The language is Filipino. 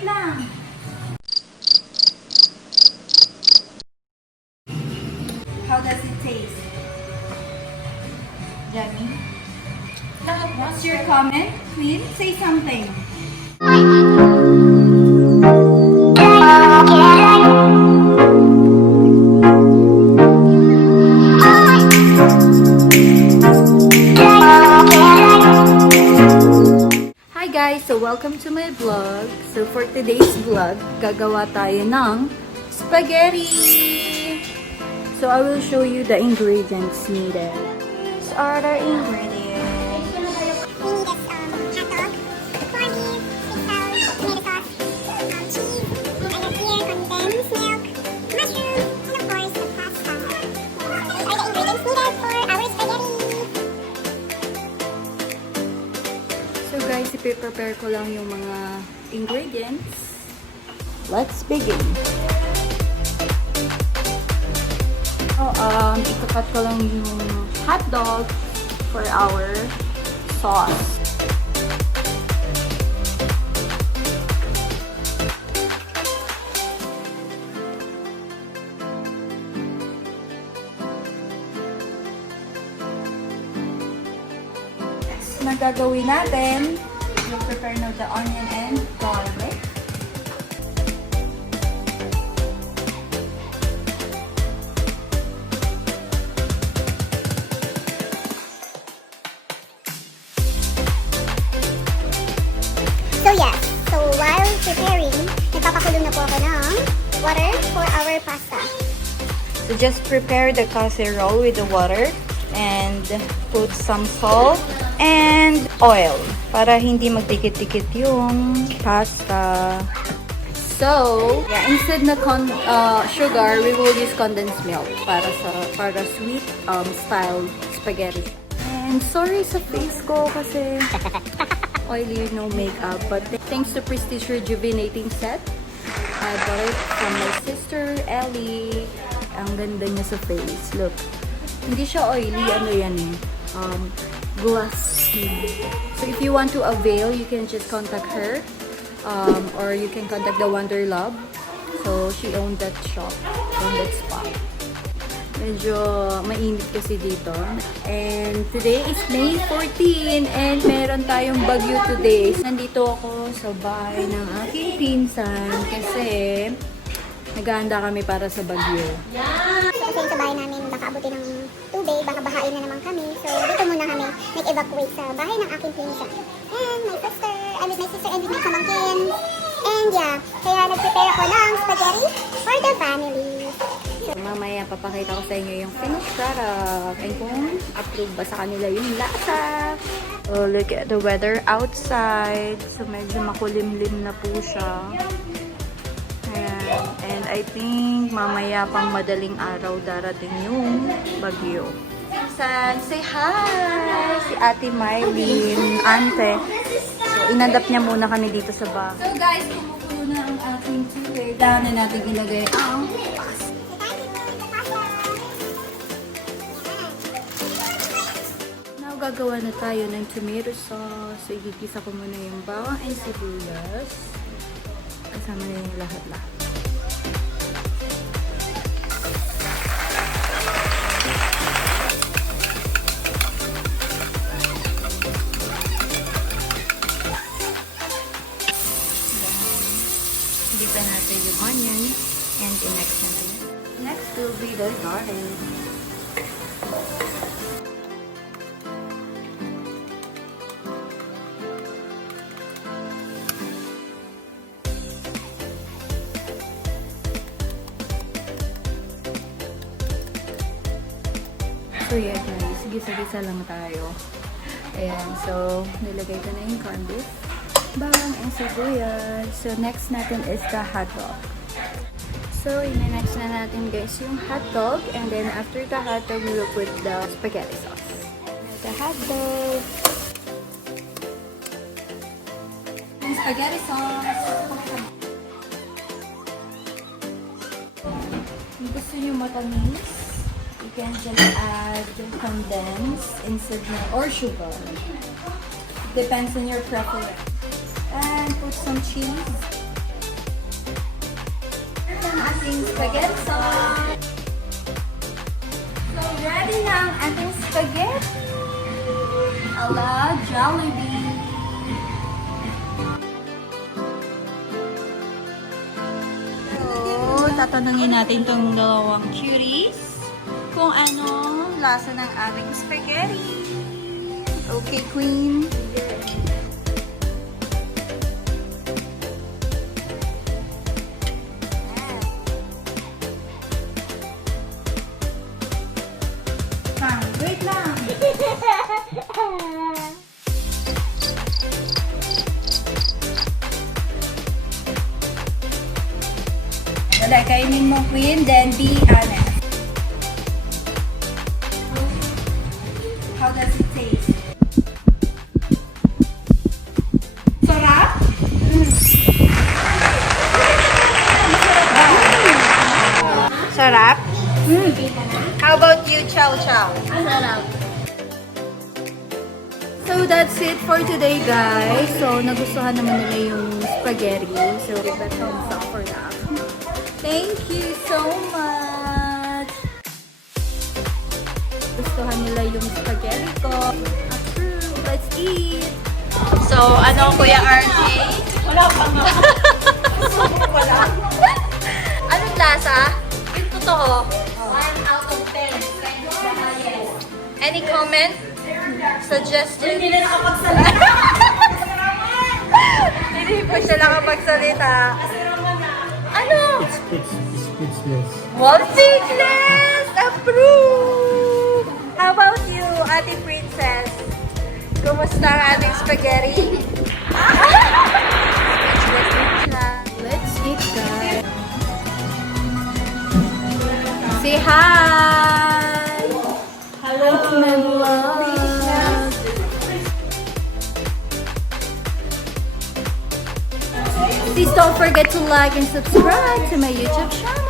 Wait lang. How does it taste? Yummy? What's your comment? Please say something. Hi guys! So welcome to my vlog. So for today's vlog, gagawa tayo ng spaghetti! So I will show you the ingredients needed. These are the ingredients. Guys, i-prepare ko lang yung mga ingredients. Let's begin. Ikakat ko lang yung hotdog for our sauce. Na gagawin natin, we'll prepare now the onion and garlic. So yes, so while preparing, nagpapakulo na po ako ng water for our pasta. So just prepare the casserole with the water and put some salt and oil para hindi magdikit-dikit yung pasta. So, yeah, instead na sugar, we will use condensed milk para sweet style spaghetti. And sorry sa face ko kasi oily, no makeup, but thanks to Prestige Rejuvenating Set, I bought it from my sister Ellie. Ang ganda niya sa face. Look. Hindi siya oily, ano yan eh, glassy. So if you want to avail, you can just contact her, or you can contact the Wonder Love. So she owned that shop, owned that spot. Medyo mainit kasi dito. And today is May 14 and meron tayong bagyo today. Nandito ako sa bahay ng aking pinsan kasi naghahanda kami para sa bagyo. So kasi sa bahay namin, baka abutin ng tubig, baka bahain na naman kami. So dito muna kami nag-evacuate sa bahay ng aking pinsan. And my sister, and with my pamangkin. And yeah, kaya nag-prepare ako ng spaghetti for the family. So, mamaya papakita ko sa inyo yung finished product and kung approve ba sa kanila yung lasa. So look at the weather outside. So medyo makulimlim na po siya. And I think mamaya pang madaling araw darating yung bagyo. Say hi! Si Ate Mylene, ante. So, inadap niya muna kami dito sa bahay. So guys, kumukulo na ang ating tubig. Daan na natin ilagay ang pasta. Now, gagawa na tayo ng tomato sauce. So, igigisa ko muna yung bawang and sibuyas. Kasama na yung lahat-lahat. Dito natin yung onion and i-next natin. Next will be the garlic. So yeah guys, gisa-gisa lang tayo. Ayan, so nilagay ko na yung corned beef, bawang and sibuyas. So next natin is the hotdog. So ina-next na natin guys yung hotdog, and then after the hotdog we will put the spaghetti sauce. The hotdog. And spaghetti sauce. Kung gusto nyo matamis, you can just add condensed instead or sugar. Depends on your preference. And put some cheese. ating spaghetti sauce. So, ready na ang ating spaghetti. Ala Jollibee. So, tatanungin natin tong dalawang cuties kung ano lasa ng ating spaghetti. Okay, Queen. Wait lang. Wala, kainin mo, Queen, then be honest. How does it taste? Sarap? Sarap? How about you, Chow Chow? Sarap. So that's it for today, guys. So nagustuhan naman nila yung spaghetti. So give a thumbs up for that. Thank you so much. Gustuhan nila yung spaghetti ko. Approve. Let's eat. So ano, Kuya RJ? Wala pa nga. Wala. Anong lasa? Yung totoo. 1 out of 10. Any comment? Suggestion? Hindi na nakapagsalita. Hindi po siya nakapagsalita. Ano? Speechless. One speechless! Approve! How about you, Ate Princess? Kumusta ang ating spaghetti? Speechless din siya. Let's eat, guys. Say hi! Hello, my love! Please don't forget to like and subscribe to my YouTube channel.